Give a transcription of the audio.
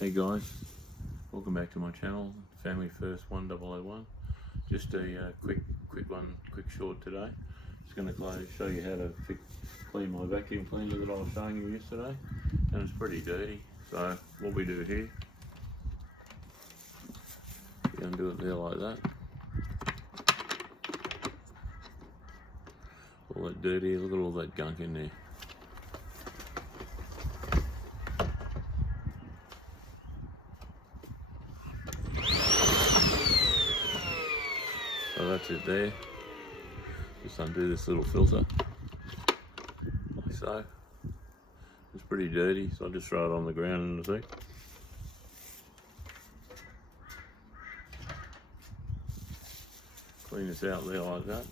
Hey guys, welcome back to my channel, Family First 1001. Just a quick short today. Just going to show you how to clean my vacuum cleaner that I was showing you yesterday, and it's pretty dirty. So what we do here, you're going to do it there like that. All that dirty, look at all that gunk in there. So that's it there. Just undo this little filter, like so. It's pretty dirty, so I'll just throw it on the ground in a sec. Clean this out there like that.